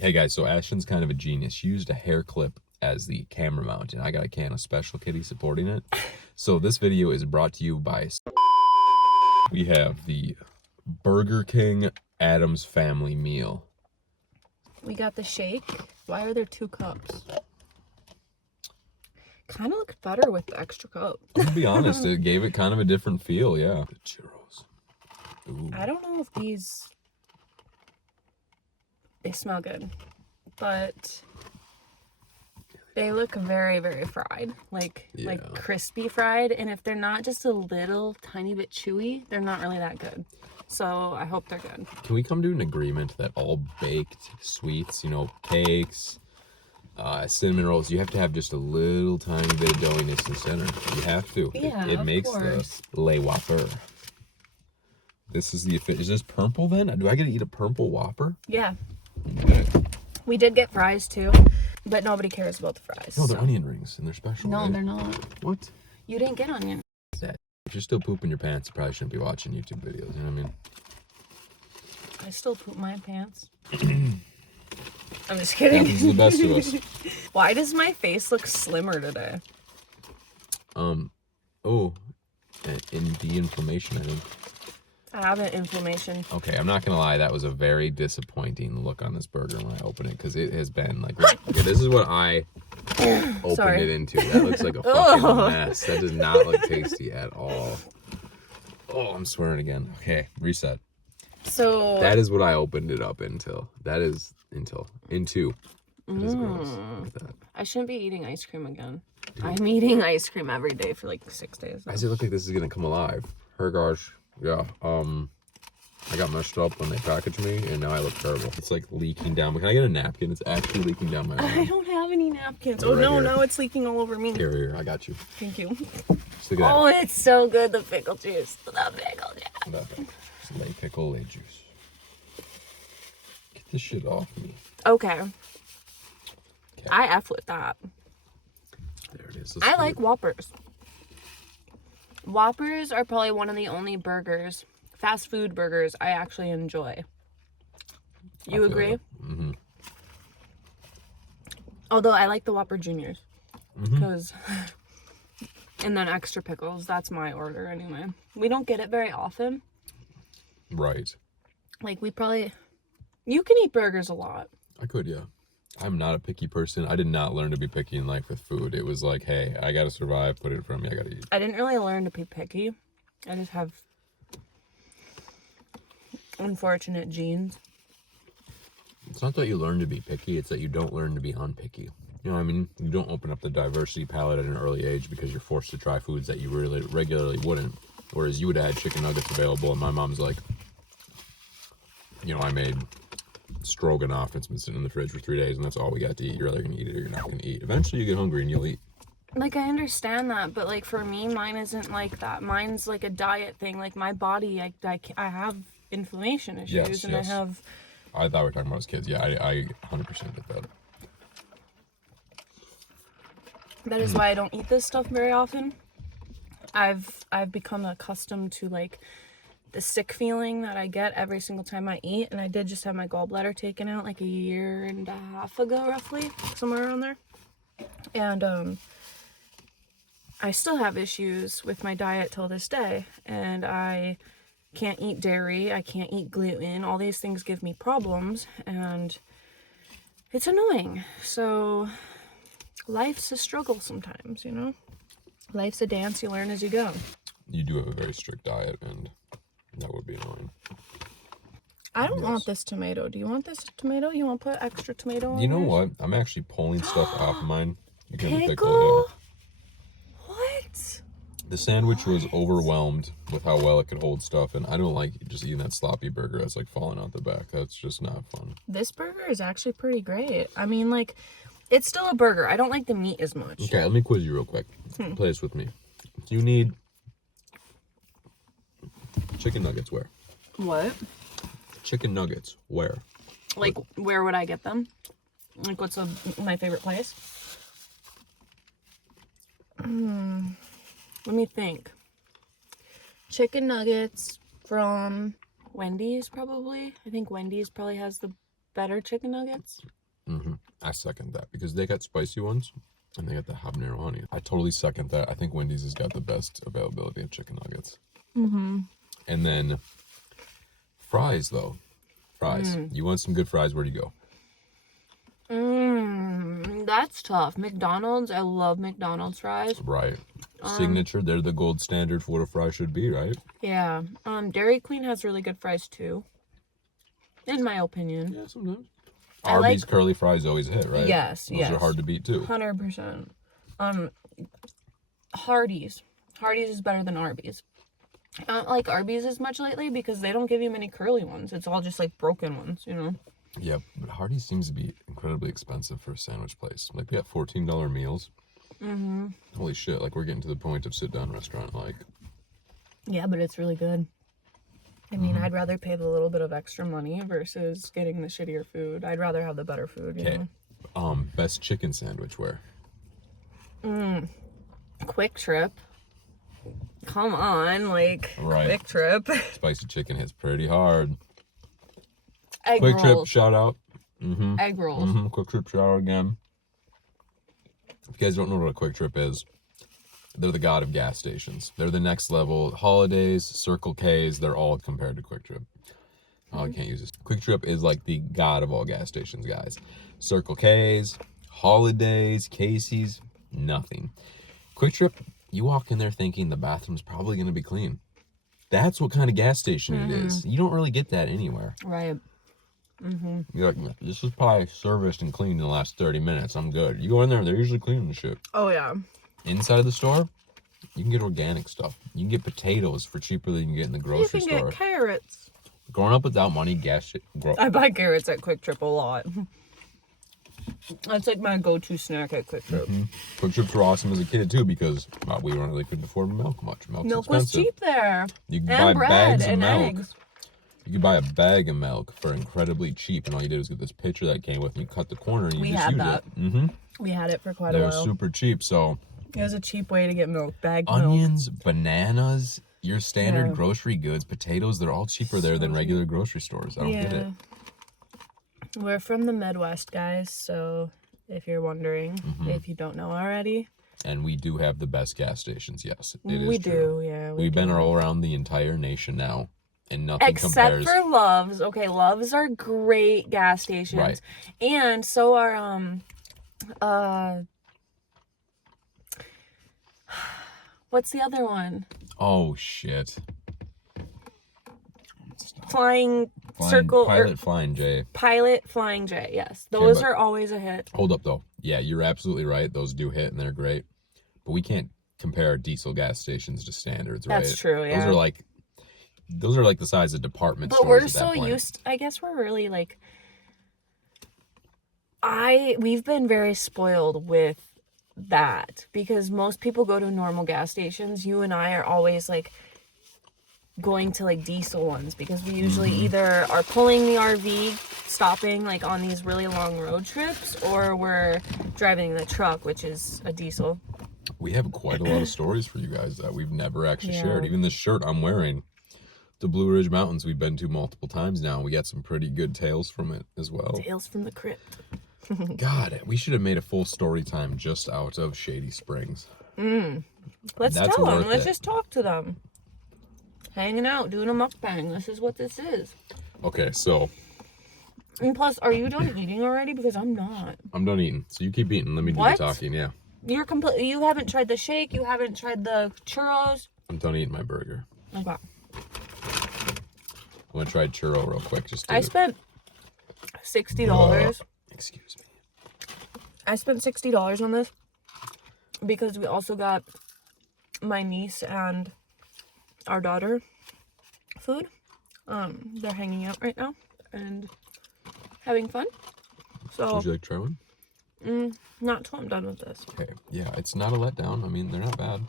Hey guys, so Ashton's kind of a genius. She used a hair clip as the camera mount, and I got a can of Special Kitty supporting it. So this video is brought to you by... We have the Burger King Addams Family Meal. We got the shake. Why are there 2 cups? Kind of looked better with the extra cup. To be honest, it gave it kind of a different feel, yeah. The churros. Ooh. I don't know if these... They smell good, but they look very, very fried. Like crispy fried. And if they're not just a little tiny bit chewy, they're not really that good. So I hope they're good. Can we come to an agreement that all baked sweets, you know, cakes, cinnamon rolls, you have to have just a little tiny bit of doughiness in the center? You have to. Yeah, it makes the Le Whopper. This is the... Is this purple then? Do I get to eat a purple Whopper? Yeah. We did get fries too, but nobody cares about the fries. No, they're onion rings and they're special. No, right? they're not. What? You didn't get onion. If you're still pooping your pants, you probably shouldn't be watching YouTube videos, you know what I mean? I still poop my pants. I'm just kidding. Happens to the best of us. Why does my face look slimmer today? In the inflammation, I think. I have an inflammation. Okay, I'm not gonna lie, that was a very disappointing look on this burger when I opened it, because it has been like, okay, this is what I opened it into. That looks like a fucking mess. That does not look tasty at all. Oh, I'm swearing again. Okay, reset. So that is what I opened it up into. That is into. That is gross. Look at that. I shouldn't be eating ice cream again. I'm eating ice cream every day for like 6 days now. Why does it look like this is gonna come alive? Her gosh. Yeah, I got messed up when they packaged me, and now I look terrible. It's like leaking down. Can I get a napkin? It's actually leaking down my arm. I don't have any napkins. Oh, right no, now it's leaking all over me. Here, I got you. Thank you. Oh, it's so good, the pickle juice. The pickle juice. Lay pickle, lay juice. Get this shit off me. Okay. I F with that. There it is. I like Whoppers. Whoppers are probably one of the only burgers, fast food burgers, I actually enjoy. You agree? Mm-hmm. Although I like the Whopper Juniors. Because, and then extra pickles. That's my order anyway. We don't get it very often. Right. Like you can eat burgers a lot. I could, yeah. I'm not a picky person. I did not learn to be picky in life with food. It was like, hey, I gotta survive, put it in front of me, I gotta eat. I didn't really learn to be picky. I just have unfortunate genes. It's not that you learn to be picky, it's that you don't learn to be unpicky. You know what I mean? You don't open up the diversity palette at an early age because you're forced to try foods that you really regularly wouldn't. Whereas you would have had chicken nuggets available, and my mom's like, you know, I made stroganoff, it's been sitting in the fridge for 3 days, and that's all we got to eat. You're either gonna eat it or you're not gonna eat. Eventually you get hungry and you'll eat. Like, I understand that, but like for me, mine isn't like that. Mine's like a diet thing. Like my body, I have inflammation issues, and I have... I thought we were talking about as kids. Yeah, I 100% get that. That is why I don't eat this stuff very often. I've become accustomed to like the sick feeling that I get every single time I eat, and I did just have my gallbladder taken out like 1.5 years ago, roughly, somewhere around there. And I still have issues with my diet till this day, and I can't eat dairy, I can't eat gluten. All these things give me problems, and it's annoying. So life's a struggle sometimes, you know? Life's a dance, you learn as you go. You do have a very strict diet, and that would be annoying. I don't want this tomato. Do you want this tomato? You want to put extra tomato on You know yours? what? I'm actually pulling stuff off of mine. You can Pickle? What? The sandwich was overwhelmed with how well it could hold stuff, and I don't like just eating that sloppy burger that's like falling out the back. That's just not fun. This burger is actually pretty great. I mean, like, it's still a burger. I don't like the meat as much. Okay, let me quiz you real quick. Play this with me. You need chicken nuggets where? What? Chicken nuggets where? Like, where would I get them? Like, what's my favorite place? Let me think. Chicken nuggets from Wendy's, probably. I think Wendy's probably has the better chicken nuggets. I second that because they got spicy ones and they got the habanero honey. I totally second that. I think Wendy's has got the best availability of chicken nuggets. And then fries, though. Fries. You want some good fries? Where do you go? That's tough. McDonald's. I love McDonald's fries. Right. Signature. They're the gold standard for what a fry should be, right? Yeah. Dairy Queen has really good fries too. In my opinion. Yeah, sometimes. Arby's curly fries always hit, right? Yes, Those are hard to beat too. 100%. Hardee's. Hardee's is better than Arby's. I don't like Arby's as much lately because they don't give you many curly ones. It's all just like broken ones, you know? Yeah, but Hardee's seems to be incredibly expensive for a sandwich place. Like, they got $14 meals. Holy shit, like, we're getting to the point of sit-down restaurant, like. Yeah, but it's really good. I mean, I'd rather pay the little bit of extra money versus getting the shittier food. I'd rather have the better food, you know? Best chicken sandwich where? Quick Trip. Come on, like, Right. Quick Trip. Spicy chicken hits pretty hard. Egg Quick Trip, rolls. shout out. Egg rolls. Quick Trip, shout out again. If you guys don't know what a Quick Trip is, they're the god of gas stations. They're the next level. Holidays, Circle K's, they're all compared to Quick Trip. Oh, I can't use this. Quick Trip is like the god of all gas stations, guys. Circle K's, Holidays, Casey's, nothing. Quick Trip, you walk in there thinking the bathroom's probably going to be clean. That's what kind of gas station it is. You don't really get that anywhere. Right. You're like, this is probably serviced and cleaned in the last 30 minutes. I'm good. You go in there, they're usually cleaning the shit. Oh, yeah. Inside of the store, you can get organic stuff. You can get potatoes for cheaper than you can get in the grocery store. You can get carrots. Growing up without money, I buy carrots at Quick Trip a lot. That's like my go-to snack at Quick Trip. Quick Trips were awesome as a kid too because we weren't really couldn't afford milk much. Milk was cheap there. You could and buy bread bags of and milk. eggs. You could buy a bag of milk for incredibly cheap, and all you did was get this pitcher that came with, and you cut the corner, and you We just had use that. it. We had it for quite a They were while. super cheap. So It was a cheap way to get milk. Bagged milk. onions, bananas, your standard Yeah. grocery goods, potatoes, they're all cheaper there than regular grocery stores. I don't get it. We're from the Midwest, guys, so if you're wondering, if you don't know already. And we do have the best gas stations, yes. It is We true. do, yeah. We've been all around the entire nation now, and nothing Except compares. for Love's. Okay, Love's are great gas stations. Right. And so are what's the other one? Oh shit! Flying Circle Pilot or Flying J. Pilot Flying J. Yes, those but- are always a hit. Hold up though. Yeah, you're absolutely right. Those do hit and they're great, but we can't compare diesel gas stations to standards, right? That's true. Yeah. Those are like the size of department But stores. we're at that so point. used. I guess we're really like. We've been very spoiled with that because most people go to normal gas stations. You and I are always like going to like diesel ones because we usually either are pulling the RV, stopping like on these really long road trips, or we're driving the truck, which is a diesel. We have quite a lot of stories for you guys that we've never actually Yeah. shared. Even this shirt I'm wearing, the Blue Ridge Mountains, we've been to multiple times now. We got some pretty good tales from it as well. Tales from the Crypt. God, we should have made a full story time just out of Shady Springs. Let's That's tell them. worth Let's it. just talk to them. Hanging out, doing a mukbang. This is what this is. Okay, so And plus, are you done eating already? Because I'm not. I'm done eating. So you keep eating. Let me do What? the talking. Yeah, You're complete. You haven't tried the shake. You haven't tried the churros. I'm done eating my burger. Okay. I'm gonna try churro real quick. I spent $60. Excuse me. I spent $60 on this because we also got my niece and our daughter food. They're hanging out right now and having fun. So Would you like to try one? not till I'm done with this. Okay. Yeah, it's not a letdown. I mean, they're not bad.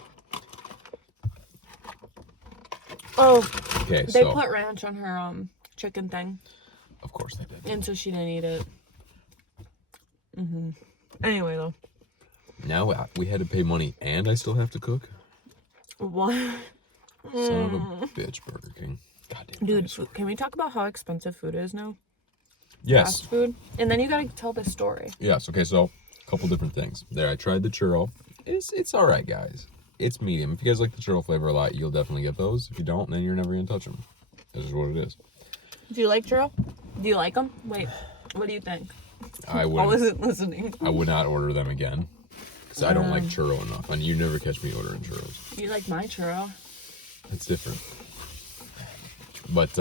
Oh, Okay, they so put ranch on her chicken thing, of course they did. and so she didn't eat it. Anyway, though, Now we had to pay money, and I still have to cook. what? Son of a bitch, Burger King. Goddamn. Dude, dinosaur. can we talk about how expensive food is now? Yes. fast food. And then you gotta tell the story. Yes. Okay. So, a couple different things. There, I tried the churro. It's all right, guys. It's medium. If you guys like the churro flavor a lot, you'll definitely get those. If you don't, then you're never gonna touch them. This is what it is. Do you like churro? Do you like them? Wait, what do you think? I I wasn't listening. I would not order them again because I don't like churro enough, and you never catch me ordering churros. You like my churro? It's different. But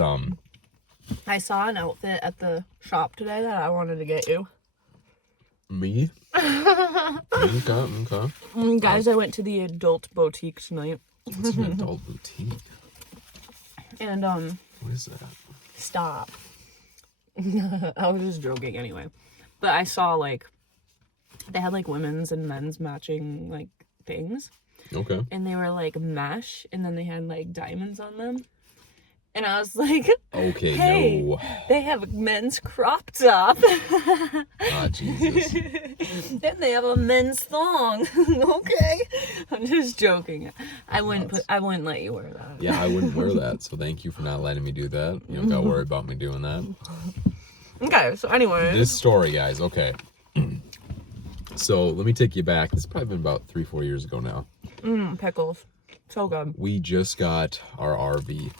I saw an outfit at the shop today that I wanted to get you. me. Okay. Guys, I went to the adult boutique tonight. It's an adult boutique. And What is that? stop. I was just joking anyway. But I saw like they had like women's and men's matching like things. Okay. And they were like mesh and then they had like diamonds on them. And I was like, Okay, hey, no. they have a men's crop top. Ah, Jesus. Then they have a men's thong. Okay. I'm just joking. I wouldn't let you wear that. Yeah, I wouldn't wear that, so thank you for not letting me do that. You don't gotta worry about me doing that. Okay, so anyway. This story, guys, okay. So, let me take you back. This has probably been about 3-4 years ago now. Pickles. So good. We just got our RV.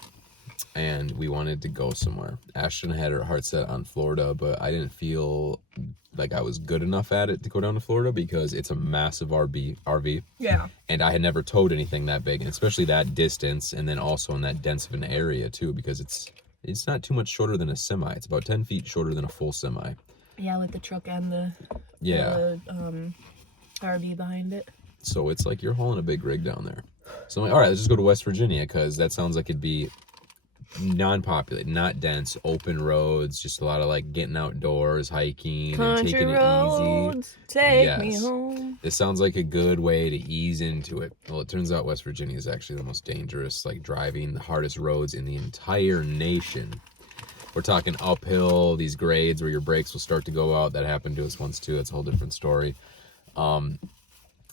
And we wanted to go somewhere. Ashton had her heart set on Florida, but I didn't feel like I was good enough at it to go down to Florida because it's a massive RV. Yeah. And I had never towed anything that big, and especially that distance, and then also in that dense of an area too, because it's not too much shorter than a semi. It's about 10 feet shorter than a full semi. Yeah, with the truck and the RV behind it. So it's like you're hauling a big rig down there. So I'm like, all right, let's just go to West Virginia because that sounds like it'd be non-populated, not dense, open roads, just a lot of like getting outdoors, hiking, and taking it easy. Take me home. This sounds like a good way to ease into it. Well, it turns out West Virginia is actually the most dangerous, like driving the hardest roads in the entire nation. We're talking uphill, these grades where your brakes will start to go out. That happened to us once too. That's a whole different story.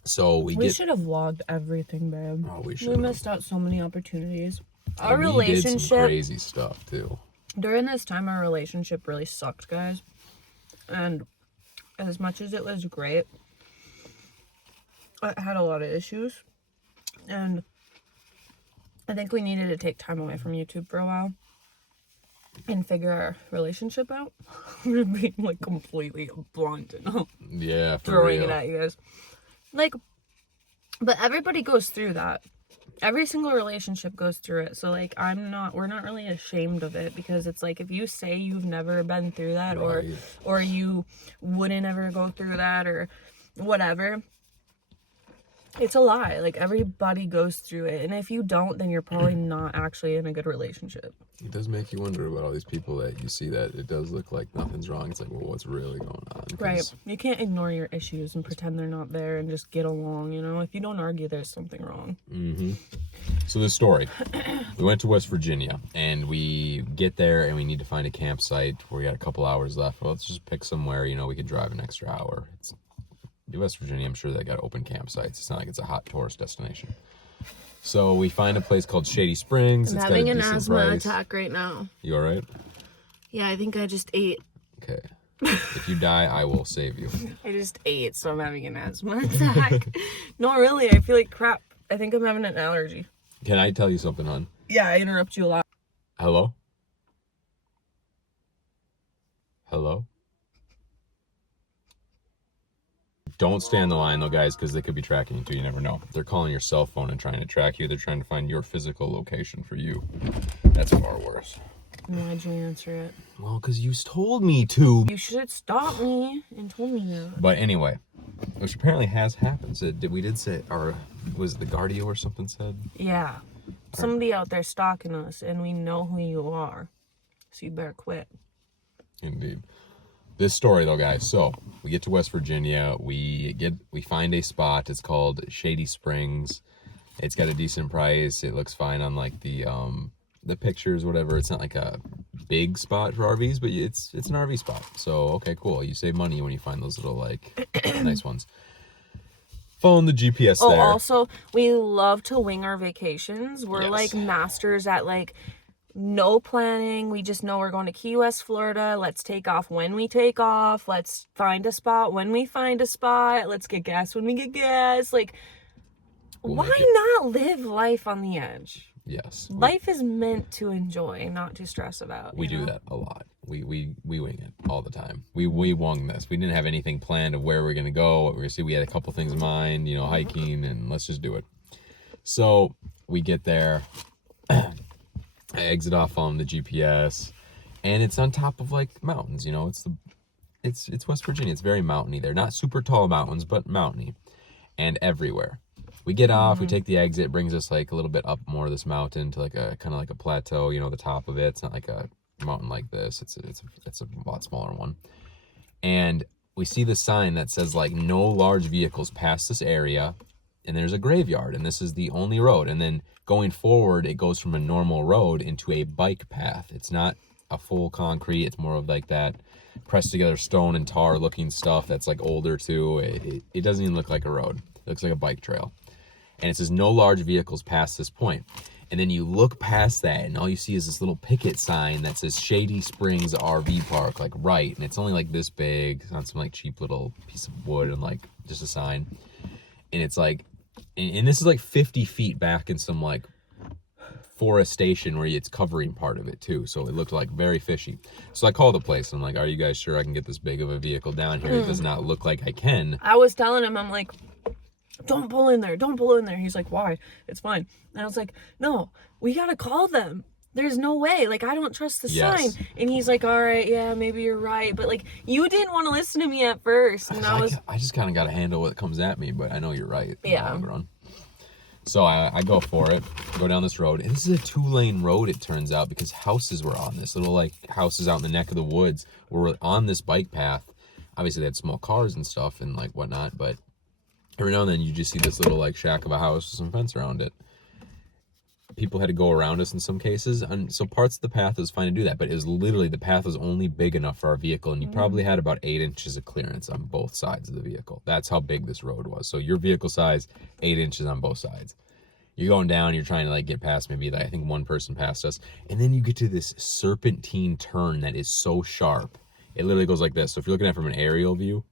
So we should have vlogged everything, babe. Oh, we should. We missed out so many opportunities. Our we relationship did some crazy stuff too. During this time, our relationship really sucked, guys. And as much as it was great, it had a lot of issues. And I think we needed to take time away from YouTube for a while and figure our relationship out. We're being like completely blunt and Yeah, for throwing real. it at you guys. Like, but everybody goes through that. Every single relationship goes through it. So like we're not really ashamed of it because it's like if you say you've never been through that Right. or you wouldn't ever go through that or whatever, it's a lie. Like everybody goes through it. And if you don't, then you're probably not actually in a good relationship. It does make you wonder about all these people that you see that it does look like nothing's wrong. It's like, well, what's really going on? 'Cause Right. You can't ignore your issues and pretend they're not there and just get along, you know? If you don't argue, there's something wrong. Mm-hmm. So this story, we went to West Virginia and we get there and we need to find a campsite where we got a couple hours left. Well, let's just pick somewhere, we could drive an extra hour. It's West Virginia, I'm sure they got open campsites. It's not like it's a hot tourist destination. So we find a place called Shady Springs. I'm It's having got a an decent asthma price. attack right now. You all right? Yeah, I think I just ate. Okay. If you die, I will save you. I just ate, so I'm having an asthma attack. No, really, I feel like crap. I think I'm having an allergy. Can I tell you something, hon? Yeah, I interrupt you a lot. Hello? Hello? Don't stay on the line, though, guys, because they could be tracking you, too. You never know. They're calling your cell phone and trying to track you. They're trying to find your physical location for you. That's far worse. Why'd you answer it? Well, because you told me to. You should stop me and told me that. But anyway, which apparently has happened. So we did say, or was it the Guardio or something said? Yeah. Somebody out there stalking us, and we know who you are. So you better quit. Indeed. This story, though, guys. So we get to West Virginia. We find a spot. It's called Shady Springs. It's got a decent price. It looks fine on like the pictures, whatever. It's not like a big spot for RVs, but it's an RV spot. So okay, cool. You save money when you find those little like nice ones. Phone the GPS there. Also, we love to wing our vacations. We're Yes. like masters at like no planning. We just know we're going to Key West, Florida. Let's take off when we take off. Let's find a spot when we find a spot. Let's get gas when we get gas. Like, why not live life on the edge? Yes. Life is meant to enjoy, not to stress about. We do that a lot. We wing it all the time. We wung this. We didn't have anything planned of where we're gonna go, what we're gonna see. We had a couple things in mind, hiking, and let's just do it. So we get there. I exit off on the GPS, and it's on top of like mountains. It's West Virginia. It's very mountainy there. Not super tall mountains, but mountainy, and everywhere. We get off, we take the exit, it brings us like a little bit up more of this mountain to like a kind of like a plateau, the top of it. It's not like a mountain like this. It's a lot smaller one. And we see the sign that says like no large vehicles pass this area, and there's a graveyard, and this is the only road. And then going forward, it goes from a normal road into a bike path. It's not a full concrete, it's more of like that pressed together stone and tar looking stuff that's like older too. It doesn't even look like a road. It looks like a bike trail. And it says no large vehicles past this point. And then you look past that, and all you see is this little picket sign that says Shady Springs RV Park, like right. And it's only like this big, on some like cheap little piece of wood and like just a sign. And it's like, and this is like 50 feet back in some like forestation where it's covering part of it too. So it looked like very fishy. So I called the place. I'm like, are you guys sure I can get this big of a vehicle down here? It does not look like I can. I was telling him, I'm like, don't pull in there. Don't pull in there. He's like, why? It's fine. And I was like, no, we got to call them. There's no way. Like, I don't trust the sign. And he's like, all right, yeah, maybe you're right. But like, you didn't want to listen to me at first. And I just kind of got to handle what comes at me, but I know you're right. Yeah. In the long run. So I go for it, go down this road. And this is a 2-lane road, it turns out, because houses were on this. Little like houses out in the neck of the woods were on this bike path. Obviously, they had small cars and stuff and like whatnot, but every now and then you just see this little like shack of a house with some fence around it. People had to go around us in some cases, and so parts of the path was fine to do that, but it was literally, the path was only big enough for our vehicle, and you probably had about 8 inches of clearance on both sides of the vehicle. That's how big this road was. So your vehicle size, 8 inches on both sides. You're going down, you're trying to like get past, maybe like, I think one person passed us, and then you get to this serpentine turn that is so sharp. It literally goes like this. So if you're looking at it from an aerial view,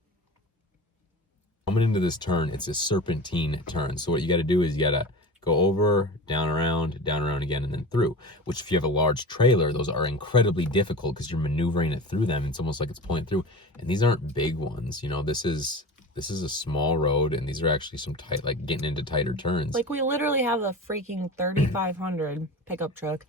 coming into this turn, it's a serpentine turn. So what you got to do is you got to go over, down around again, and then through. Which if you have a large trailer, those are incredibly difficult because you're maneuvering it through them. It's almost like it's pulling through. And these aren't big ones. This is a small road, and these are actually some tight, like getting into tighter turns. Like, we literally have a freaking 3500 pickup truck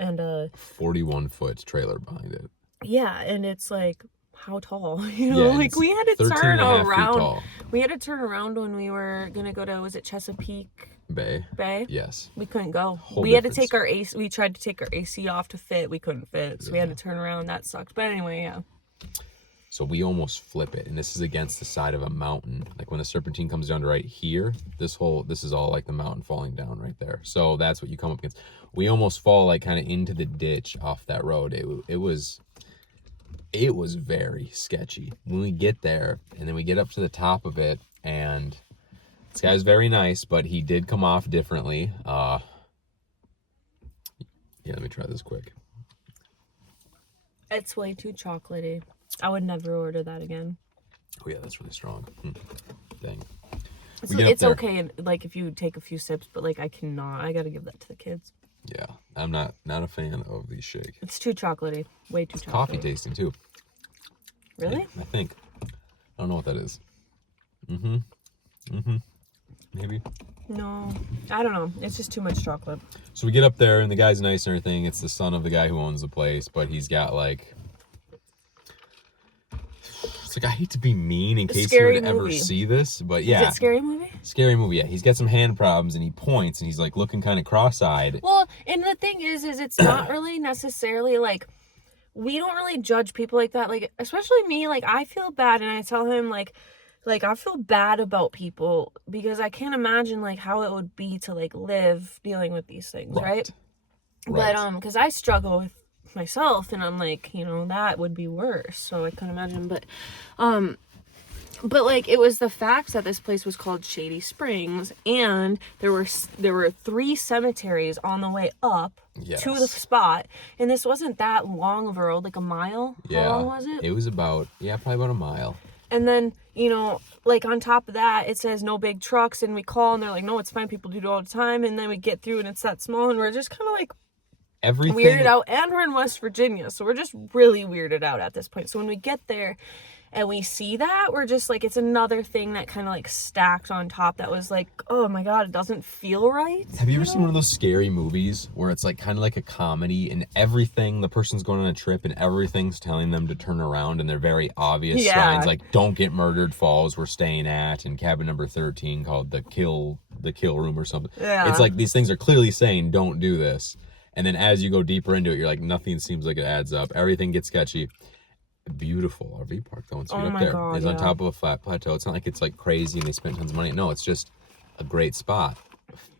and a 41-foot trailer behind it. Yeah, and it's like, how tall? Like we had to turn around. Feet We had to turn around when we were gonna go to, was it Chesapeake Bay? Yes. We couldn't go. We had to take our AC. We tried to take our AC off to fit. We couldn't fit, so we had to turn around. That sucked. But anyway, yeah. So we almost flip it, and this is against the side of a mountain. Like when the serpentine comes down to right here, this is all like the mountain falling down right there. So that's what you come up against. We almost fall like kind of into the ditch off that road. It was very sketchy. When we get there, and then we get up to the top of it, and this guy's very nice, but he did come off differently. Yeah, let me try this quick. It's way too chocolatey. I would never order that again. Oh yeah, that's really strong. Dang. It's okay, like, if you take a few sips, but like, I cannot. I gotta give that to the kids. Yeah, I'm not a fan of the shake. It's too chocolatey. Way too chocolatey. Coffee tasting too. Really? I think. I don't know what that is. Maybe. No, I don't know. It's just too much chocolate. So we get up there, and the guy's nice and everything. It's the son of the guy who owns the place, but he's got like, it's like, I hate to be mean in case you would ever see this, but yeah. Is it Scary Movie? Scary Movie, yeah. He's got some hand problems, and he points, and he's like looking kind of cross-eyed. Well, and the thing is it's not really necessarily like, we don't really judge people like that. Like, especially me, like, I feel bad, and I tell him like I feel bad about people because I can't imagine like how it would be to like live dealing with these things, right? But because I struggle with myself, and I'm like, that would be worse, so I couldn't imagine. But like, it was the fact that this place was called Shady Springs, and there were 3 cemeteries on the way up to the spot. And this wasn't that long of a road, like a mile. Yeah. How long was it? It was about, probably about a mile. And then, you know, like on top of that, it says no big trucks, and we call and they're like, no, it's fine, people do it all the time. And then we get through and it's that small, and we're just kind of like weirded out. And we're in West Virginia, so we're just really weirded out at this point. So when we get there and we see that, we're just like, it's another thing that kind of like stacked on top that was like, oh my God, it doesn't feel right. Have you ever seen one of those scary movies where it's like kind of like a comedy, and everything, the person's going on a trip and everything's telling them to turn around, and they're very obvious signs like don't get murdered, falls we're staying at, and cabin number 13 called the kill room or something. Yeah. It's like these things are clearly saying don't do this. And then as you go deeper into it, you're like, nothing seems like it adds up. Everything gets sketchy. Beautiful RV park though, and up there. God, it's on top of a flat plateau. It's not like it's like crazy and they spent tons of money. No, it's just a great spot.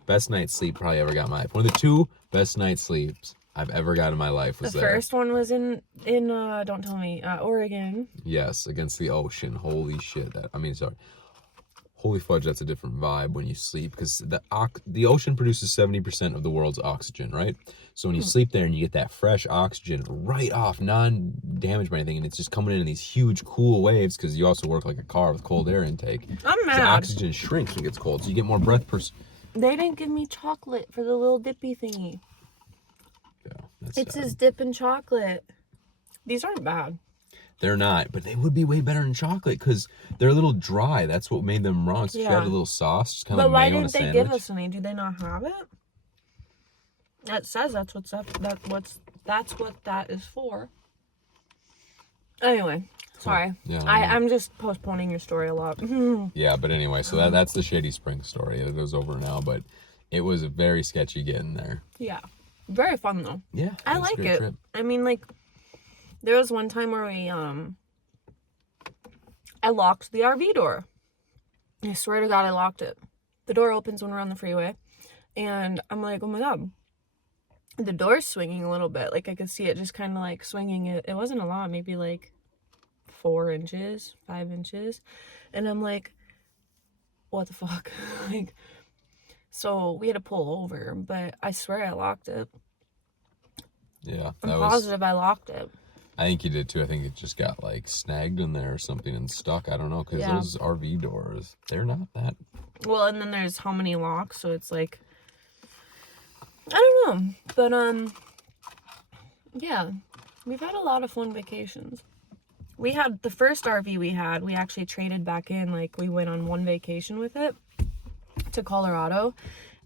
Best night's sleep probably ever got in my life. One of the 2 best night's sleeps I've ever got in my life was the there. first one was in don't tell me, Oregon. Yes, against the ocean. Holy shit. Holy fudge, that's a different vibe when you sleep, because the ocean produces 70% of the world's oxygen, right? So when you sleep there and you get that fresh oxygen right off, non-damaged by anything, and it's just coming in these huge cool waves, because you also work like a car with cold air intake. I'm mad. The oxygen shrinks when it gets cold, so you get more breath per... They didn't give me chocolate for the little dippy thingy. Yeah, It says dip in chocolate. These aren't bad. They're not, but they would be way better in chocolate because they're a little dry. That's what made them wrong. So if you add a little sauce, just kind of like mayo on a sandwich. But why didn't they give us any? Do they not have it? That says that's what that is for. Anyway, sorry. Yeah, I'm just postponing your story a lot. Yeah, but anyway, so that's the Shady Springs story. It goes over now, but it was very sketchy getting there. Yeah, very fun though. Yeah, I like it. Trip. I mean, like, there was one time where I locked the RV door. I swear to God, I locked it. The door opens when we're on the freeway, and I'm like, oh my God. The door's swinging a little bit. Like, I could see it just kind of like swinging. It wasn't a lot, maybe like 4 inches, 5 inches. And I'm like, what the fuck? Like, so we had to pull over, but I swear I locked it. Yeah. I'm positive I locked it. I think you did too. I think it just got like snagged in there or something and stuck. I don't know, because those RV doors, they're not that. Well, and then there's how many locks, so it's like, I don't know, but yeah, we've had a lot of fun vacations. We had the first RV we actually traded back in. Like, we went on one vacation with it to Colorado,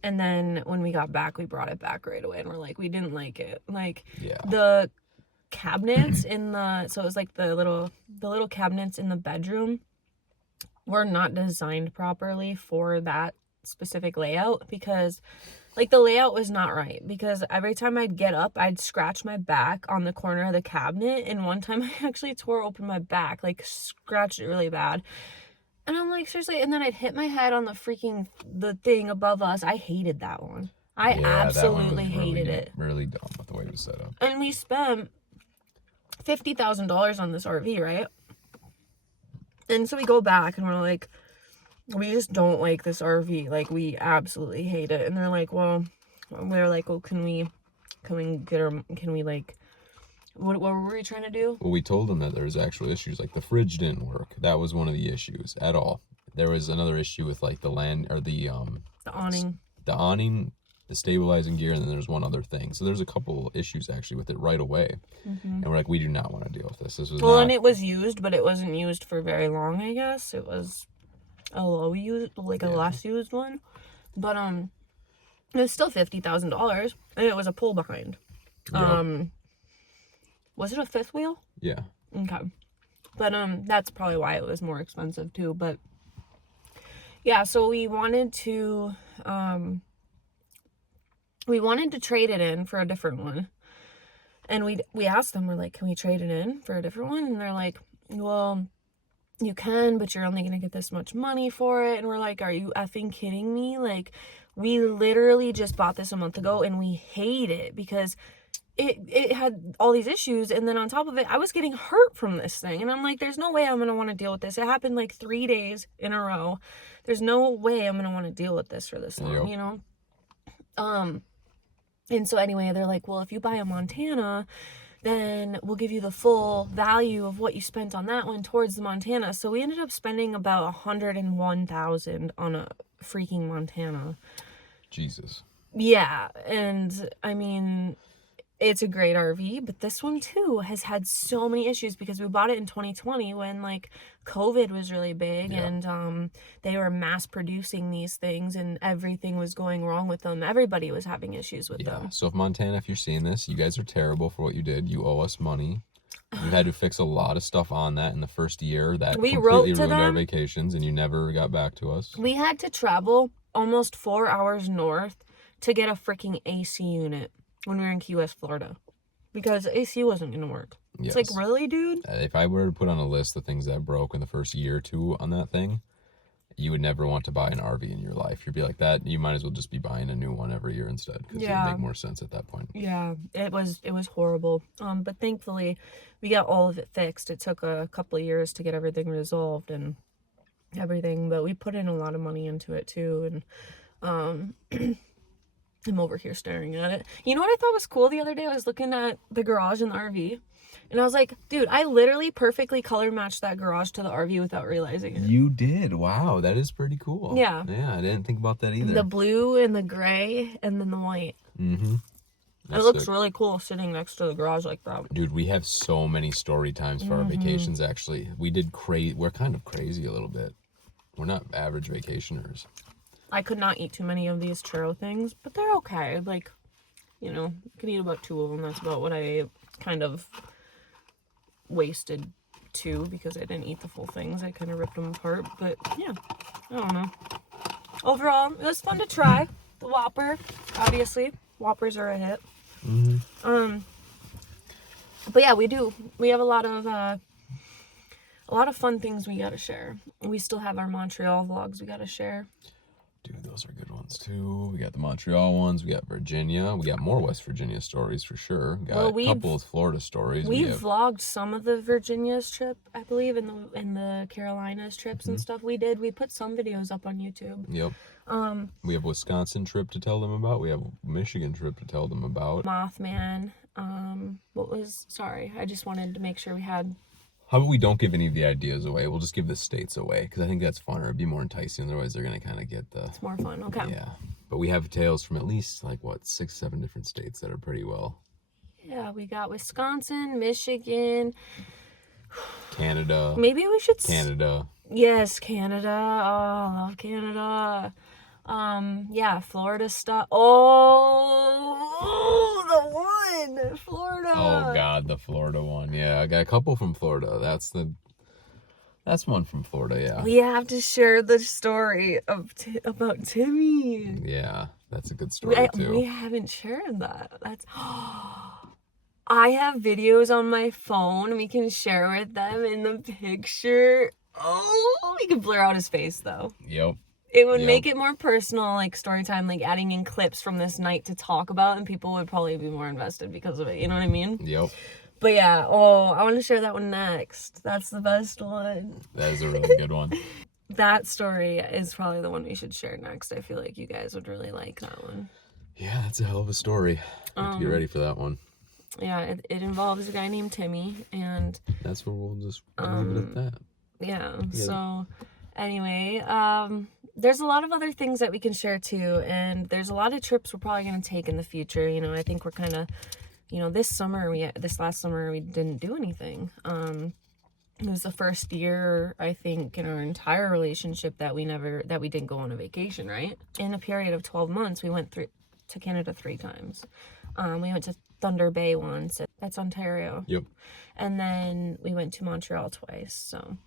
and then when we got back, we brought it back right away, and we're like, we didn't like it. Like, the cabinets so it was like the little cabinets in the bedroom were not designed properly for that specific layout, because like the layout was not right, because every time I'd get up, I'd scratch my back on the corner of the cabinet, and one time I actually tore open my back, like scratched it really bad. And I'm like, seriously? And then I'd hit my head on the thing above us. I hated that one. I absolutely hated it. Really dumb with the way it was set up. And we spent $50,000 on this RV, right? And so we go back and we're like, we just don't like this RV. Like, we absolutely hate it. And they're like, well, can we like, what were we trying to do? Well, we told them that there was actual issues. Like, the fridge didn't work. That was one of the issues at all. There was another issue with like the awning. The awning, the stabilizing gear, and then there's one other thing. So there's a couple issues actually with it right away. And we're like, we do not want to deal with this. This was and it was used, but it wasn't used for very long, I guess. It was a less used one. But it was still $50,000, and it was a pull behind. Was it a fifth wheel? Yeah. Okay. But that's probably why it was more expensive too. But yeah, so we wanted to trade it in for a different one. And we asked them, we're like, can we trade it in for a different one? And they're like, well, you can, but you're only going to get this much money for it. And we're like, are you effing kidding me? Like, we literally just bought this a month ago, and we hate it because it had all these issues. And then on top of it, I was getting hurt from this thing. And I'm like, there's no way I'm going to want to deal with this. It happened like 3 days in a row. There's no way I'm going to want to deal with this for this long, you know? And so anyway, they're like, well, if you buy a Montana, then we'll give you the full value of what you spent on that one towards the Montana. So we ended up spending about $101,000 on a freaking Montana. Jesus. Yeah, and I mean, it's a great RV, but this one too has had so many issues because we bought it in 2020 when like COVID was really big, and they were mass producing these things and everything was going wrong with them. Everybody was having issues with them. So if Montana, if you're seeing this, you guys are terrible for what you did. You owe us money. We've had to fix a lot of stuff on that in the first year. That We completely wrote to ruined our them. vacations, and you never got back to us. We had to travel almost 4 hours north to get a freaking AC unit when we were in Key West, Florida, because AC wasn't going to work. Yes. It's like, really, dude? If I were to put on a list the things that broke in the first year or two on that thing, you would never want to buy an RV in your life. You'd be like that. You might as well just be buying a new one every year instead, because it would make more sense at that point. Yeah, it was horrible. But thankfully, we got all of it fixed. It took a couple of years to get everything resolved and everything, but we put in a lot of money into it too. And I'm over here staring at it. You know what I thought was cool the other day? I was looking at the garage in the RV, and I was like, dude, I literally perfectly color matched that garage to the RV without realizing it. You did? Wow, that is pretty cool. Yeah. Yeah, I didn't think about that either. The blue and the gray and then the white. Mm-hmm. It looks really cool sitting next to the garage like that. Dude, we have so many story times for our vacations, actually. We're kind of crazy a little bit. We're not average vacationers. I could not eat too many of these churro things, but they're okay. Like, you know, you can eat about 2 of them. That's about what I kind of wasted 2 because I didn't eat the full things. I kind of ripped them apart. But yeah, I don't know. Overall, it was fun to try. The Whopper, obviously. Whoppers are a hit. Mm-hmm. But yeah, we have a lot of fun things we gotta share. We still have our Montreal vlogs we gotta share. Dude, those are good ones too. We got the Montreal ones. We got Virginia. We got more West Virginia stories for sure. Got a couple of Florida stories. We vlogged some of the Virginia's trip, I believe, and the Carolinas trips and stuff we did. We put some videos up on YouTube. Yep. We have Wisconsin trip to tell them about. We have Michigan trip to tell them about. Mothman. Sorry, I just wanted to make sure we had. How about we don't give any of the ideas away? We'll just give the states away, because I think that's funner. It'd be more enticing. Otherwise, they're going to kind of get the... It's more fun, okay. Yeah. But we have tales from at least, 6, 7 different states that are pretty well... Yeah, we got Wisconsin, Michigan... Canada. Maybe we should... Canada. Yes, Canada. Oh, I love Canada. Yeah, Florida stuff. Oh, the one! Florida! Oh, God, the Florida one. Yeah, I got a couple from Florida. That's one from Florida, yeah. We have to share the story about Timmy. Yeah, that's a good story, too. We haven't shared that. That's... I have videos on my phone we can share with them in the picture. Oh, we can blur out his face, though. Yep. It would make it more personal, like story time, like adding in clips from this night to talk about, and people would probably be more invested because of it. You know what I mean? Yep. But yeah, I want to share that one next. That's the best one. That is a really good one. That story is probably the one we should share next. I feel like you guys would really like that one. Yeah, that's a hell of a story. Have to get ready for that one. Yeah, it involves a guy named Timmy, and... That's where we'll just leave it at that. Yeah, so... Anyway, there's a lot of other things that we can share too, and there's a lot of trips we're probably going to take in the future. You know, I think we're kind of, this last summer we didn't do anything. It was the first year, I think, in our entire relationship that we didn't go on a vacation, right? In a period of 12 months, we went to Canada 3 times. We went to Thunder Bay once. That's Ontario. Yep. And then we went to Montreal twice, so...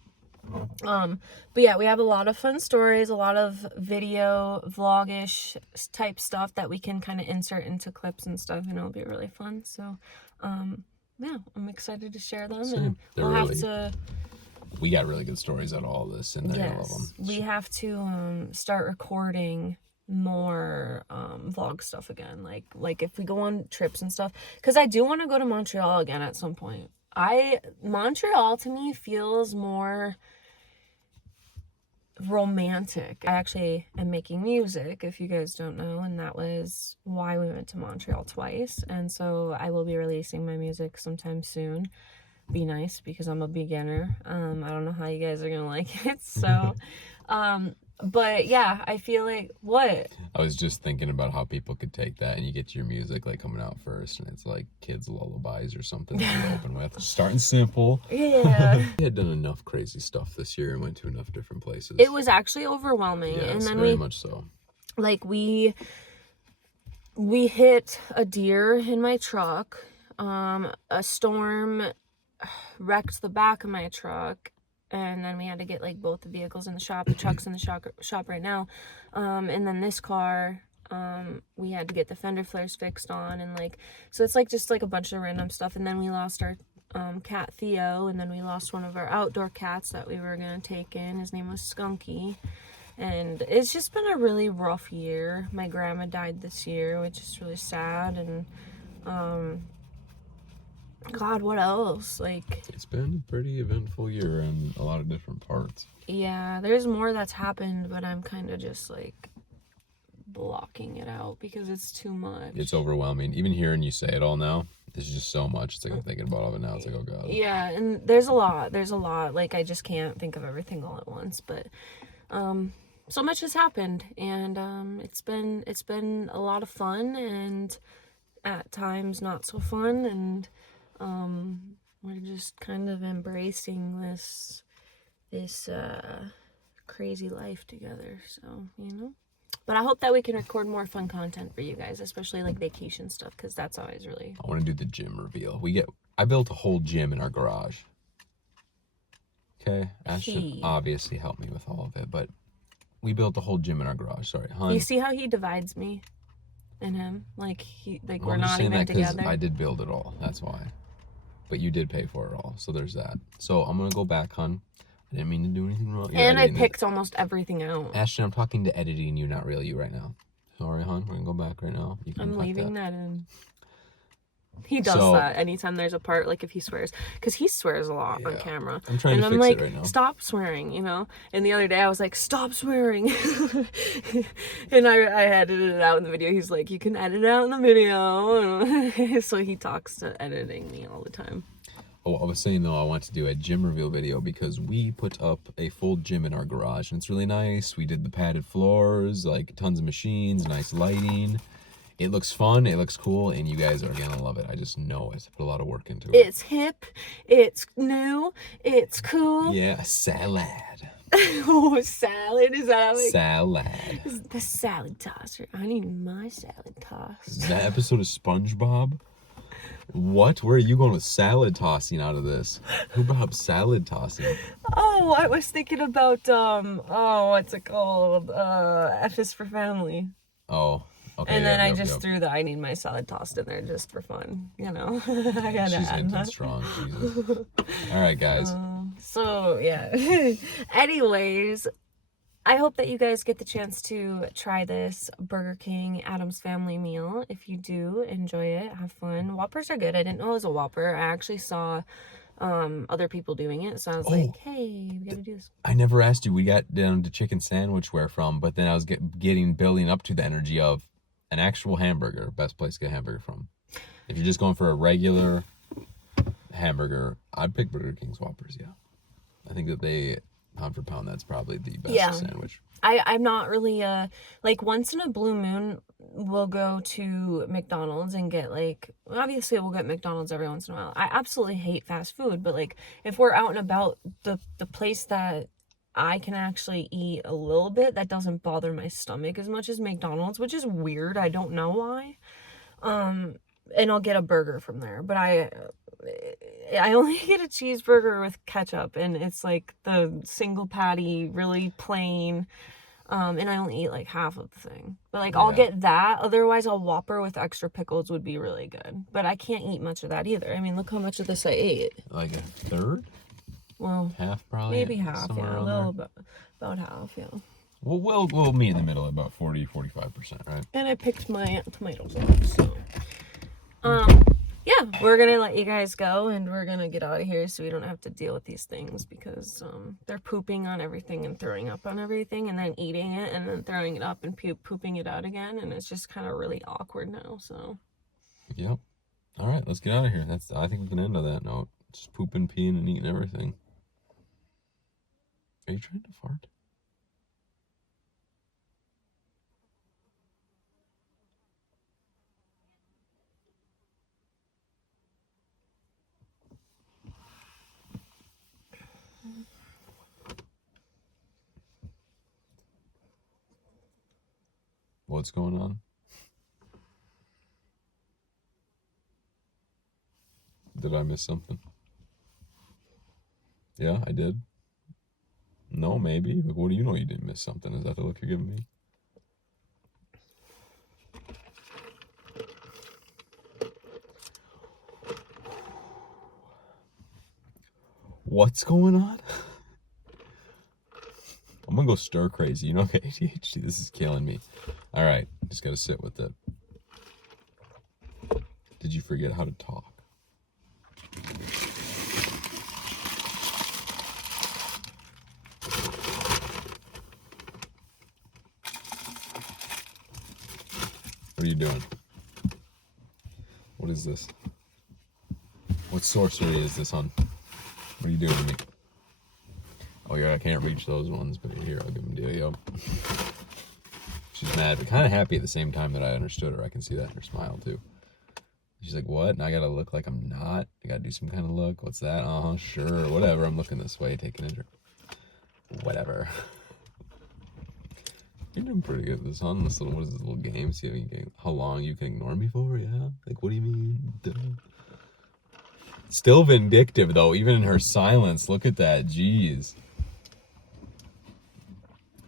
But yeah, we have a lot of fun stories, a lot of video vlog-ish type stuff that we can kind of insert into clips and stuff, and it'll be really fun. So yeah, I'm excited to share them. Same. And we got really good stories out of all this, and they're gonna love them. We have to start recording more vlog stuff again, like if we go on trips and stuff, because I do want to go to Montreal again at some point. Montreal to me feels more romantic. I actually am making music, if you guys don't know, and that was why we went to Montreal twice. And so I will be releasing my music sometime soon. Be nice, because I'm a beginner. I don't know how you guys are gonna like it. So but yeah, I feel like, what? I was just thinking about how people could take that and you get your music like coming out first and it's like kids lullabies or something that you open with. Starting simple. Yeah. We had done enough crazy stuff this year and went to enough different places. It was actually overwhelming. Yes, and then very much so. Like we hit a deer in my truck. A storm wrecked the back of my truck, and then we had to get like both the vehicles in the shop. The truck's in the shop right now. And then this car, we had to get the fender flares fixed on, and like, so it's like just like a bunch of random stuff. And then we lost our cat Theo, and then we lost one of our outdoor cats that we were gonna take in. His name was Skunky. And it's just been a really rough year. My grandma died this year, which is really sad. And God, what else? Like, it's been a pretty eventful year in a lot of different parts. Yeah, there's more that's happened, but I'm kind of just like blocking it out because it's too much. It's overwhelming. Even hearing you say it all now, there's just so much. It's like I'm thinking about all of it now. It's like, oh God. Yeah, and there's a lot. Like, I just can't think of everything all at once. But so much has happened, and it's been a lot of fun, and at times not so fun, and we're just kind of embracing this crazy life together. So, you know. But I hope that we can record more fun content for you guys, especially like vacation stuff, because that's always really... I want to do the gym reveal. I built a whole gym in our garage. Okay? Ashton obviously helped me with all of it, but we built a whole gym in our garage. Sorry, hon. You see how he divides me and him? Like, we're I'm not even that together. I did build it all. That's why. But you did pay for it all, so there's that. So I'm going to go back, hon. I didn't mean to do anything wrong. And I picked almost everything out. Ashton, I'm talking to editing you, not really you right now. Sorry, hon. We're going to go back right now. I'm leaving that in. He does that anytime there's a part, like if he swears. Because he swears a lot on camera. I'm trying to fix it right now. Stop swearing, you know? And the other day I was like, stop swearing. And I edited it out in the video. He's like, you can edit it out in the video. So he talks to editing me all the time. Oh, I was saying though, I want to do a gym reveal video because we put up a full gym in our garage and it's really nice. We did the padded floors, like tons of machines, nice lighting. It looks fun, it looks cool, and you guys are gonna love it. I just know it. Put a lot of work into it. It's hip, it's new, it's cool. Yeah, salad. Oh, salad? Is that how it... Salad. The salad tosser. I need my salad toss. Is that episode of SpongeBob? What? Where are you going with salad tossing out of this? Who brought up salad tossing? Oh, I was thinking about, what's it called? F is for family. Oh, okay. And then I just threw the I need my salad tossed in there just for fun, you know? I gotta She's add hinting that. strong, Jesus. All right, guys. So, yeah. Anyways, I hope that you guys get the chance to try this Burger King Addams Family meal. If you do, enjoy it, have fun. Whoppers are good. I didn't know it was a Whopper. I actually saw other people doing it, so I was like, hey, we gotta do this. I never asked you. We got down to chicken sandwich where from, but then I was building up to the energy of an actual hamburger. Best place to get a hamburger from. If you're just going for a regular hamburger, I'd pick Burger King's Whoppers, yeah. I think that they... pound for pound, that's probably the best sandwich. I'm not really like, once in a blue moon we'll go to McDonald's and get like, obviously we'll get McDonald's every once in a while. I absolutely hate fast food, but like if we're out and about, the place that I can actually eat a little bit that doesn't bother my stomach as much as McDonald's, which is weird. I don't know why. And I'll get a burger from there, but I only get a cheeseburger with ketchup, and it's like the single patty, really plain, and I only eat like half of the thing. But like, I'll get that. Otherwise, a Whopper with extra pickles would be really good. But I can't eat much of that either. I mean, look how much of this I ate. Like a third? Well, half probably. Maybe half. Yeah, a little bit, about half. Yeah. Well, we'll meet in the middle, about 40-45%, right? And I picked my tomatoes off. So, yeah, we're gonna let you guys go and we're gonna get out of here so we don't have to deal with these things because they're pooping on everything and throwing up on everything and then eating it and then throwing it up and pooping it out again, and it's just kind of really awkward now. So Yep. All right, let's get out of here. I think we can end on that note. Just pooping, peeing, and eating everything. Are you trying to fart? What's going on? Did I miss something? Yeah, I did. No, maybe. Like, what do you know you didn't miss something? Is that the look you're giving me? What's going on? I'm gonna go stir crazy. You know, ADHD, this is killing me. All right, just gotta sit with it. Did you forget how to talk? What are you doing? What is this? What sorcery is this, hon? What are you doing to me? Oh, yeah, I can't reach those ones, but here, I'll give them to you. She's mad, but kind of happy at the same time that I understood her. I can see that in her smile, too. She's like, what? And I gotta look like I'm not? I gotta do some kind of look? What's that? Uh-huh, sure, whatever. I'm looking this way, taking a drink. Whatever. You're doing pretty good at this, huh? This little, what is this little game? See how long you can ignore me for? Yeah? Like, what do you mean? Duh. Still vindictive, though, even in her silence. Look at that. Jeez.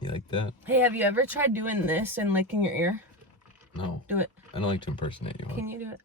You like that? hey, have you ever tried doing this and licking your ear? No. Do it. I don't like to impersonate you, huh? Can you do it?